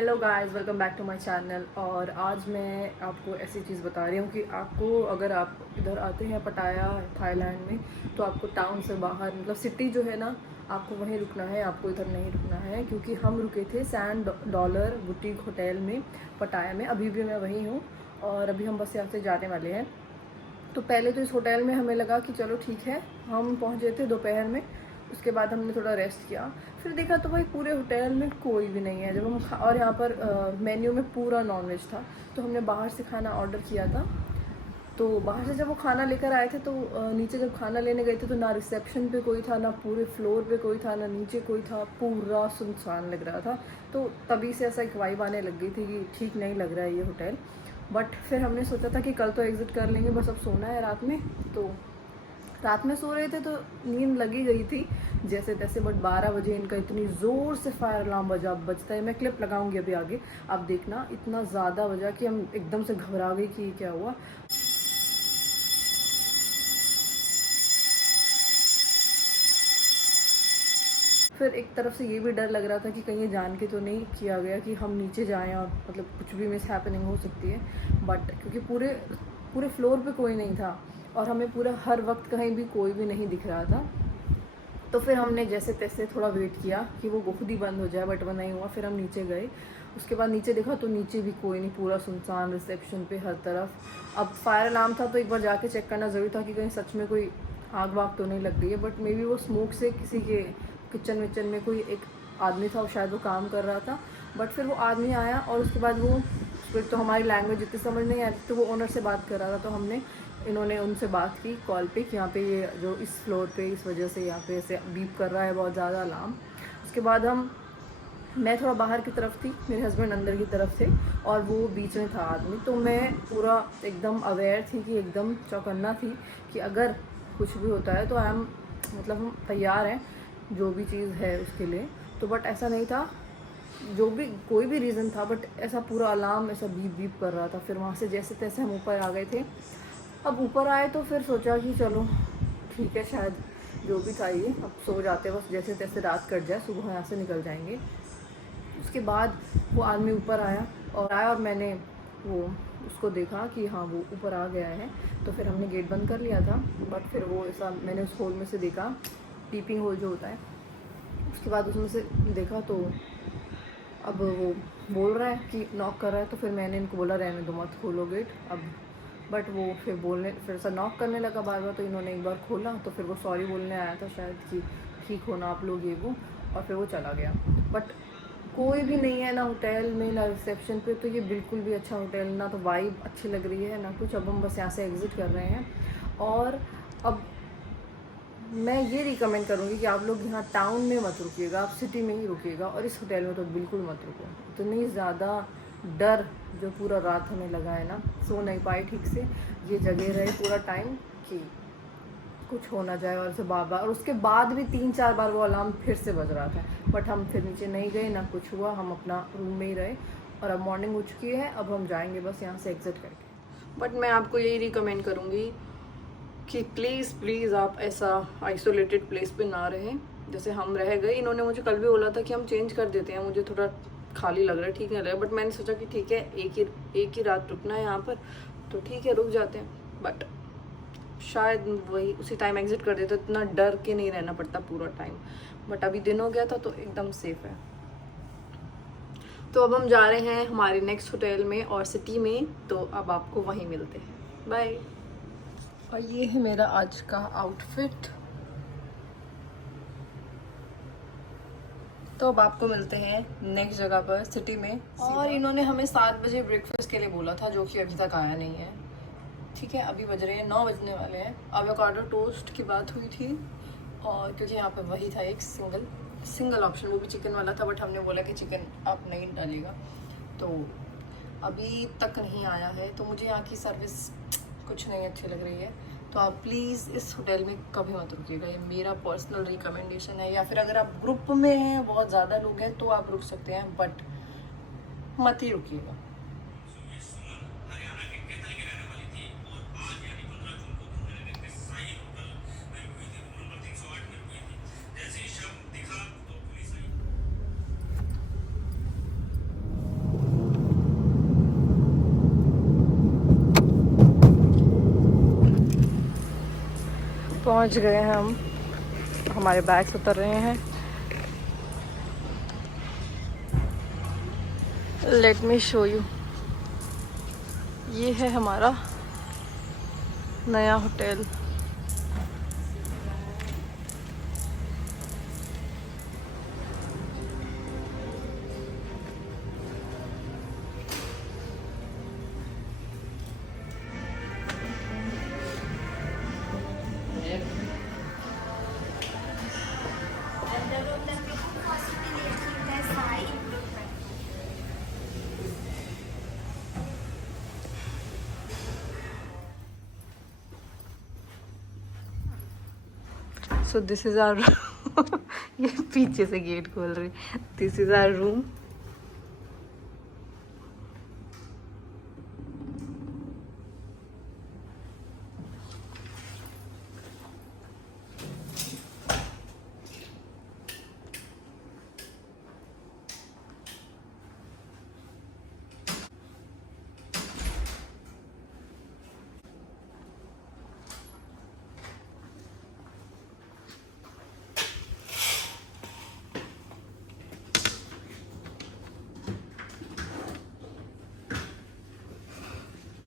Hello guys, welcome back to my channel. और आज मैं आपको ऐसी चीज़ बता रही हूँ कि आपको अगर आप इधर आते हैं पटाया थाईलैंड में, तो आपको टाउन से बाहर मतलब सिटी जो है ना, आपको वहीं रुकना है, आपको इधर नहीं रुकना है। क्योंकि हम रुके थे सैंड डॉलर बुटीक होटल में पटाया में, अभी भी मैं वहीं हूँ और अभी हम बस यहाँ से जाने वाले हैं। तो पहले तो इस होटल में हमें लगा कि चलो ठीक है, हम पहुँचे थे दोपहर में। उसके बाद हमने थोड़ा रेस्ट किया, फिर देखा तो भाई पूरे होटल में कोई भी नहीं है। जब हम और यहाँ पर मेन्यू में पूरा नॉनवेज था, तो हमने बाहर से खाना ऑर्डर किया था। तो बाहर से जब वो खाना लेकर आए थे तो नीचे जब खाना लेने गए थे तो ना रिसेप्शन पे कोई था, ना पूरे फ्लोर पे कोई था, ना नीचे कोई था, पूरा सुनसान लग रहा था। तो तभी से ऐसा एक वाइब आने लग गई थी कि ठीक नहीं लग रहा है ये होटल। बट फिर हमने सोचा था कि कल तो एग्ज़िट कर लेंगे, बस अब सोना है रात में। तो रात में सो रहे थे तो नींद लगी गई थी जैसे तैसे। बट 12 बजे इनका इतनी ज़ोर से फायर अलार्म बजता है। मैं क्लिप लगाऊंगी अभी आगे, आप देखना। इतना ज़्यादा बजा कि हम एकदम से घबरा गई कि क्या हुआ। फिर एक तरफ से ये भी डर लग रहा था कि कहीं ये जान के तो नहीं किया गया कि हम नीचे जाएं और मतलब कुछ भी मिस हैपनिंग हो सकती है। बट क्योंकि पूरे पूरे फ्लोर पे कोई नहीं था और हमें पूरा हर वक्त कहीं भी कोई भी नहीं दिख रहा था। तो फिर हमने जैसे तैसे थोड़ा वेट किया कि वो खुद ही बंद हो जाए, बट वो नहीं हुआ। फिर हम नीचे गए, उसके बाद नीचे देखा तो नीचे भी कोई नहीं, पूरा सुनसान, रिसेप्शन पे हर तरफ। अब फायर अलार्म था तो एक बार जाके चेक करना ज़रूरी था कि कहीं सच में कोई आग वाग तो नहीं लग रही है। बट मे बी वो स्मोक से किसी के किचन विचन में कोई एक आदमी था, वो शायद वो काम कर रहा था। बट फिर वो आदमी आया और उसके बाद वो फिर तो हमारी लैंग्वेज इतनी समझ नहीं आई, तो वो ओनर से बात कर रहा था। तो इन्होंने उनसे बात की कॉल पे कि यहाँ पे ये जो इस फ्लोर पे इस वजह से यहाँ पे ऐसे बीप कर रहा है बहुत ज़्यादा अलार्म। उसके बाद मैं थोड़ा बाहर की तरफ थी, मेरे हस्बैंड अंदर की तरफ थे और वो बीच में था आदमी। तो मैं पूरा एकदम अवेयर थी, कि एकदम चौकन्ना थी कि अगर कुछ भी होता है तो मतलब हम तैयार हैं जो भी चीज़ है उसके लिए। तो बट ऐसा नहीं था, जो भी कोई भी रीज़न था, बट ऐसा पूरा अलार्म ऐसा बीप बीप कर रहा था। फिर वहाँ से जैसे तैसे हम ऊपर आ गए थे। अब ऊपर आए तो फिर सोचा कि चलो ठीक है, शायद जो भी था ये अब सो जाते, बस जैसे तैसे रात कट जाए, सुबह यहाँ से निकल जाएंगे। उसके बाद वो आदमी ऊपर आया और मैंने वो उसको देखा कि हाँ वो ऊपर आ गया है। तो फिर हमने गेट बंद कर लिया था। बट फिर वो ऐसा मैंने उस होल में से देखा, पीपिंग होल जो होता है, उसके बाद उसमें से देखा तो अब वो बोल रहा है कि नॉक कर रहा है। तो फिर मैंने इनको बोला रहने दो, मत खोलो गेट अब। बट वो फिर ऐसा नॉक करने लगा बार बार। तो इन्होंने एक बार खोला तो फिर वो सॉरी बोलने आया था शायद कि ठीक हो ना आप लोग ये वो, और फिर वो चला गया। बट कोई भी नहीं है ना होटल में ना रिसेप्शन पे। तो ये बिल्कुल भी अच्छा होटल ना, तो वाइब अच्छी लग रही है ना कुछ। अब हम बस यहाँ से एग्ज़िट कर रहे हैं। और अब मैं ये रिकमेंड करूँगी कि आप लोग यहाँ टाउन में मत रुकिएगा, आप सिटी में ही रुकिएगा। और इस होटल में तो बिल्कुल मत रुको। इतनी ज़्यादा डर जो पूरा रात हमें लगा है ना, सो नहीं पाए ठीक से। ये जगह रहे पूरा टाइम कि कुछ हो ना जाए। और से बार बार, और उसके बाद भी 3-4 बार वो अलार्म फिर से बज रहा था। बट हम फिर नीचे नहीं गए, ना कुछ हुआ, हम अपना रूम में ही रहे। और अब मॉर्निंग हो चुकी है, अब हम जाएंगे बस यहाँ से एग्ज़िट करके। बट मैं आपको यही रिकमेंड करूँगी कि प्लीज़ प्लीज़ आप ऐसा आइसोलेटेड प्लेस पे ना रहें जैसे हम रह गए। इन्होंने मुझे कल भी बोला था कि हम चेंज कर देते हैं, मुझे थोड़ा खाली लग रहा है, ठीक नहीं लग रहा है। बट मैंने सोचा कि ठीक है, एक ही रात रुकना है यहाँ पर, तो ठीक है रुक जाते हैं। बट शायद वही उसी टाइम एग्जिट कर देते, इतना डर के नहीं रहना पड़ता पूरा टाइम। बट अभी दिन हो गया था तो एकदम सेफ है। तो अब हम जा रहे हैं हमारे नेक्स्ट होटल में और सिटी में, तो अब आपको वहीं मिलते हैं। बाय। और ये है मेरा आज का आउटफिट। तो अब आपको मिलते हैं नेक्स्ट जगह पर सिटी में। और इन्होंने हमें 7 बजे ब्रेकफास्ट के लिए बोला था, जो कि अभी तक आया नहीं है। ठीक है, अभी बज रहे हैं 9 बजने वाले हैं। एवोकाडो टोस्ट की बात हुई थी, और क्योंकि यहाँ पे वही था एक सिंगल ऑप्शन, वो भी चिकन वाला था। बट हमने बोला कि चिकन आप नहीं डालिएगा, तो अभी तक नहीं आया है। तो मुझे यहाँ की सर्विस कुछ नहीं अच्छी लग रही है। तो आप प्लीज़ इस होटल में कभी मत रुकिएगा, ये मेरा पर्सनल रिकमेंडेशन है। या फिर अगर आप ग्रुप में हैं, बहुत ज़्यादा लोग हैं, तो आप रुक सकते हैं, बट मत ही रुकिएगा। पहुंच गए हैं हम, हमारे बैग्स उतर रहे हैं। लेट मी शो यू, ये है हमारा नया hotel. So this is our ये पीछे से गेट खोल रही, दिस इज़ आवर रूम।